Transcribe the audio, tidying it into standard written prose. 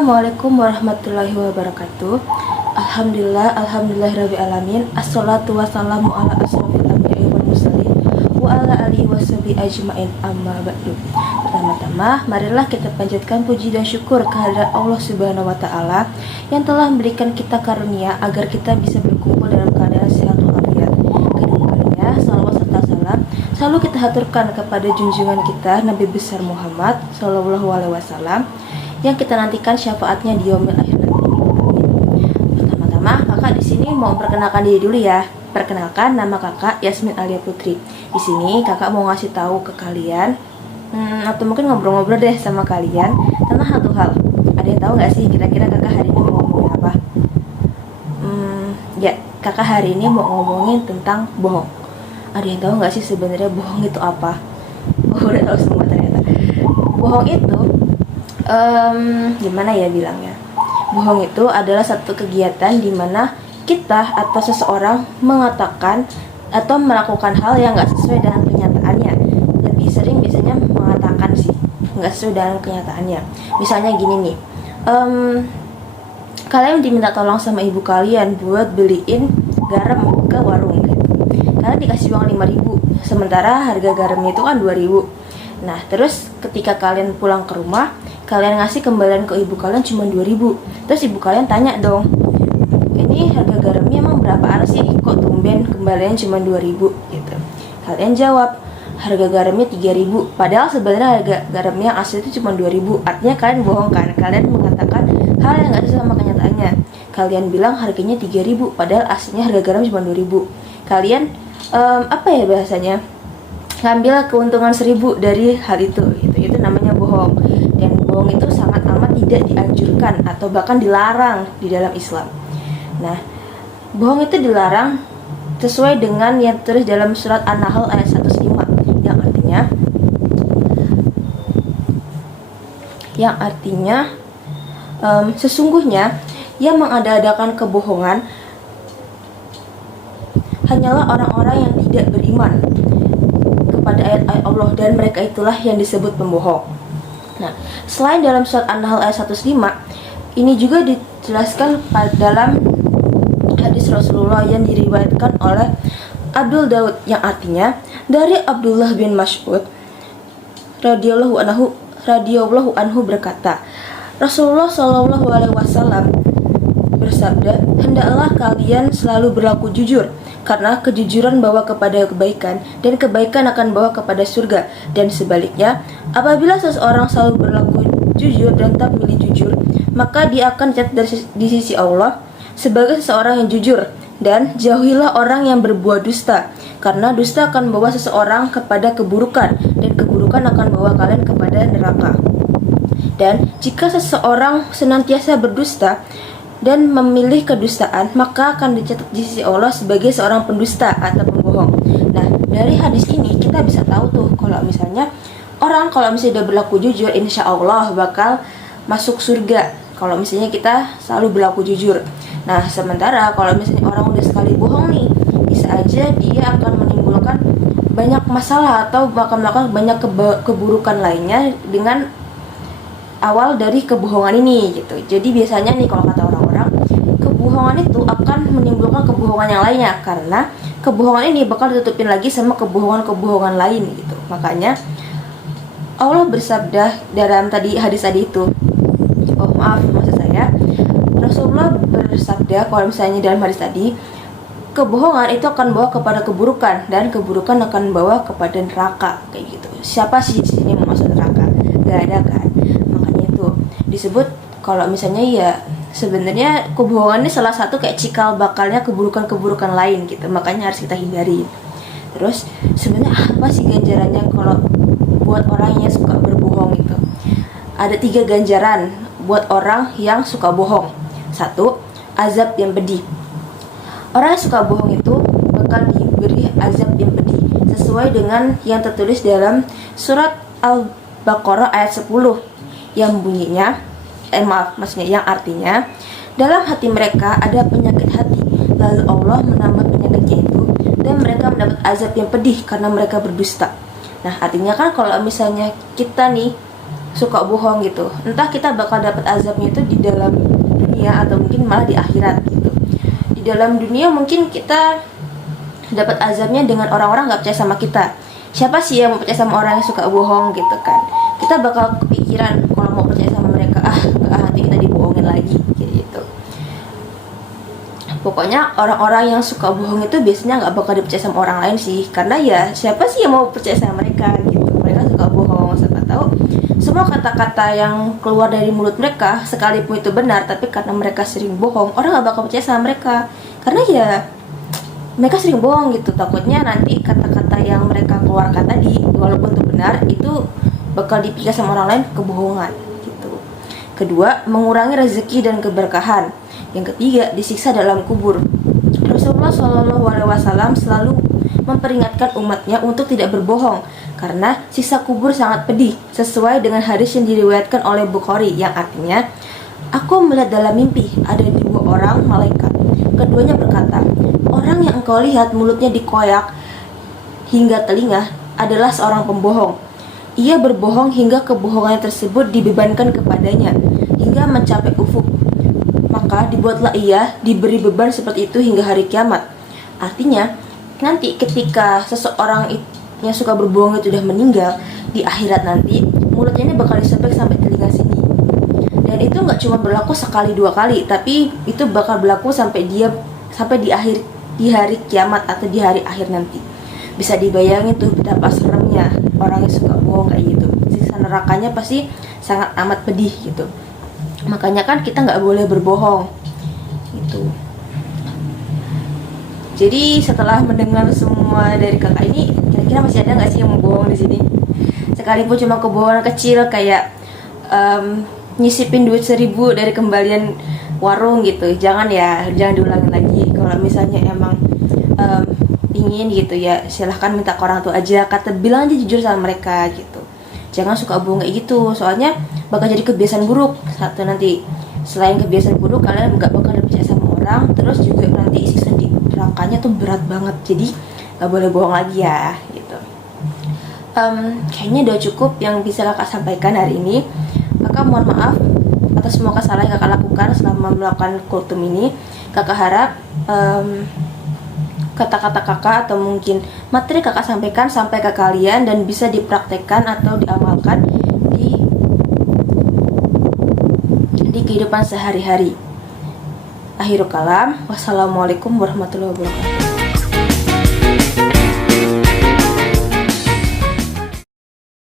Assalamualaikum warahmatullahi wabarakatuh. Alhamdulillahirabbil alamin. Assalatu wassalamu ala asrofil anbiya'i wal mursalin wa ala alihi washabihi ajmain, amma ba'du. Pertama-tama, marilah kita panjatkan puji dan syukur kehadirat Allah Subhanahu wa taala yang telah memberikan kita karunia agar kita bisa berkumpul dalam keadaan sehat walafiat. Kedepannya, salawat serta salam selalu kita haturkan kepada junjungan kita Nabi besar Muhammad sallallahu alaihi wasallam yang kita nantikan syafaatnya di yaumil akhir nanti. Pertama-tama, kakak di sini mau perkenalkan diri dulu ya. Perkenalkan, nama kakak Yasmin Alia Putri. Di sini kakak mau ngasih tahu ke kalian, atau mungkin ngobrol-ngobrol deh sama kalian tentang satu hal. Ada yang tahu nggak sih kira-kira kakak hari ini mau ngomongin apa? Ya, kakak hari ini mau ngomongin tentang bohong. Ada yang tahu nggak sih sebenarnya bohong itu apa? Oh, udah tahu semua ternyata. Bohong itu gimana ya bilangnya? Bohong itu adalah satu kegiatan di mana kita atau seseorang mengatakan atau melakukan hal yang nggak sesuai dengan kenyataannya. Lebih sering biasanya mengatakan sih nggak sesuai dengan kenyataannya. Misalnya gini nih, kalian diminta tolong sama ibu kalian buat beliin garam ke warung gitu. Kalian dikasih uang 5.000, sementara harga garamnya itu kan 2.000. Nah, terus ketika kalian pulang ke rumah, kalian ngasih kembalian ke ibu kalian cuma 2.000. Terus ibu kalian tanya dong, ini harga garamnya emang berapaan sih? Kok tumben kembalian cuma 2.000 gitu. Kalian jawab, harga garamnya 3.000. Padahal sebenarnya harga garamnya yang asli itu cuma 2.000. Artinya kalian bohong kan? Kalian mengatakan hal yang nggak sesuai sama kenyataannya. Kalian bilang harganya 3.000, padahal aslinya harga garam cuma 2.000. Kalian apa ya bahasanya? Ngambil keuntungan 1.000 dari hal itu gitu. Itu namanya bohong. Dan bohong itu sangat amat tidak dianjurkan atau bahkan dilarang di dalam Islam. Nah, bohong itu dilarang sesuai dengan yang tertulis dalam surat An-Nahl ayat 105 yang artinya sesungguhnya yang mengada-adakan kebohongan hanyalah orang-orang yang tidak beriman kepada ayat-ayat Allah, dan mereka itulah yang disebut pembohong. Nah, selain dalam surat An-Nahl ayat 105, ini juga dijelaskan dalam hadis Rasulullah yang diriwayatkan oleh Abdul Daud yang artinya dari Abdullah bin Mas'ud radhiyallahu anhu berkata, Rasulullah shallallahu alaihi wasallam bersabda, hendaklah kalian selalu berlaku jujur, karena kejujuran bawa kepada kebaikan dan kebaikan akan bawa kepada surga. Dan sebaliknya, apabila seseorang selalu berlaku jujur dan tak milih jujur, maka dia akan dicatat di sisi Allah sebagai seseorang yang jujur. Dan jauhilah orang yang berbuat dusta, karena dusta akan membawa seseorang kepada keburukan, dan keburukan akan membawa kalian kepada neraka. Dan jika seseorang senantiasa berdusta dan memilih kedustaan, maka akan dicatat di sisi Allah sebagai seorang pendusta atau pembohong. Nah, dari hadis ini kita bisa tahu tuh kalau misalnya orang kalau misalnya udah berlaku jujur, insya Allah bakal masuk surga. Kalau misalnya kita selalu berlaku jujur. Nah, sementara kalau misalnya orang udah sekali bohong nih, bisa aja dia akan menimbulkan banyak masalah atau bakal melakukan banyak keburukan lainnya dengan awal dari kebohongan ini gitu. Jadi biasanya nih kalau kata orang-orang, kebohongan itu akan menimbulkan kebohongan yang lainnya, karena kebohongan ini bakal ditutupin lagi sama kebohongan-kebohongan lain gitu. Makanya Allah bersabda dalam hadis tadi itu, maksud saya Rasulullah bersabda kalau misalnya dalam hadis tadi, kebohongan itu akan bawa kepada keburukan dan keburukan akan bawa kepada neraka kayak gitu. Siapa sih di sini yang masuk neraka? Gak ada kan? Makanya itu disebut kalau misalnya ya sebenarnya kebohongan ini salah satu kayak cikal bakalnya keburukan-keburukan lain gitu. Makanya harus kita hindari. Terus sebenarnya apa sih ganjarannya kalau buat orang yang suka berbohong itu? Ada 3 ganjaran buat orang yang suka bohong. 1, azab yang pedih. Orang yang suka bohong itu bakal diberi azab yang pedih sesuai dengan yang tertulis dalam surat Al-Baqarah ayat 10 yang bunyinya yang artinya dalam hati mereka ada penyakit hati, lalu Allah menambah penyakitnya itu dan mereka mendapat azab yang pedih karena mereka berdusta. Nah, artinya kan kalau misalnya kita nih suka bohong gitu, entah kita bakal dapat azabnya itu di dalam dunia atau mungkin malah di akhirat gitu. Di dalam dunia mungkin kita dapat azabnya dengan orang-orang nggak percaya sama kita. Siapa sih yang mau percaya sama orang yang suka bohong gitu kan? Kita bakal kepikiran kalau mau percaya sama mereka, nanti kita dibohongin lagi gitu. Pokoknya orang-orang yang suka bohong itu biasanya nggak bakal dipercaya sama orang lain sih, karena ya siapa sih yang mau percaya sama mereka gitu. Mereka suka bohong, siapa tahu semua kata-kata yang keluar dari mulut mereka sekalipun itu benar, tapi karena mereka sering bohong, orang nggak bakal percaya sama mereka, karena ya mereka sering bohong gitu. Takutnya nanti kata-kata yang mereka keluarkan tadi walaupun itu benar, itu bakal dipikir sama orang lain kebohongan gitu. Kedua, mengurangi rezeki dan keberkahan. Yang ketiga, disiksa dalam kubur. Rasulullah SAW selalu memperingatkan umatnya untuk tidak berbohong karena siksa kubur sangat pedih, sesuai dengan hadis yang diriwayatkan oleh Bukhari yang artinya, aku melihat dalam mimpi ada 2 orang malaikat. Keduanya berkata, orang yang engkau lihat mulutnya dikoyak hingga telinga adalah seorang pembohong. Ia berbohong hingga kebohongan tersebut dibebankan kepadanya hingga mencapai ufuk. Maka dibuatlah ia diberi beban seperti itu hingga hari kiamat. Artinya, nanti ketika seseorang yang suka berbohong itu sudah meninggal, di akhirat nanti mulutnya ini bakal disobek sampai telinga sini. Dan itu nggak cuma berlaku sekali 2 kali, tapi itu bakal berlaku sampai di hari kiamat atau di hari akhir nanti. Bisa dibayangin tuh betapa seremnya orang yang suka bohong kayak gitu. Siksa nerakanya pasti sangat amat pedih gitu. Makanya kan kita nggak boleh berbohong gitu. Jadi setelah mendengar semua dari kakak ini, kira-kira masih ada nggak sih yang mau bohong di sini? Sekalipun cuma kebohongan kecil kayak nyisipin duit 1.000 dari kembalian warung gitu, jangan diulangin lagi. Kalau misalnya emang ingin gitu ya, silahkan minta ke orang tua aja, bilang aja jujur sama mereka gitu. Jangan suka bohong kayak gitu, soalnya bakal jadi kebiasaan buruk. Satu, nanti selain kebiasaan buruk, kalian nggak bakal percaya sama orang, terus juga nanti siksa di nerakanya tuh berat banget. Jadi nggak boleh bohong lagi ya gitu. Kayaknya udah cukup yang bisa kakak sampaikan hari ini. Kakak mohon maaf atas semua kesalahan yang kakak lakukan selama melakukan kultum ini. Kakak harap kata-kata kakak atau mungkin materi kakak sampaikan sampai ke kalian dan bisa dipraktekkan atau diamalkan di kehidupan sehari-hari. Akhirul kalam, wassalamualaikum warahmatullahi wabarakatuh.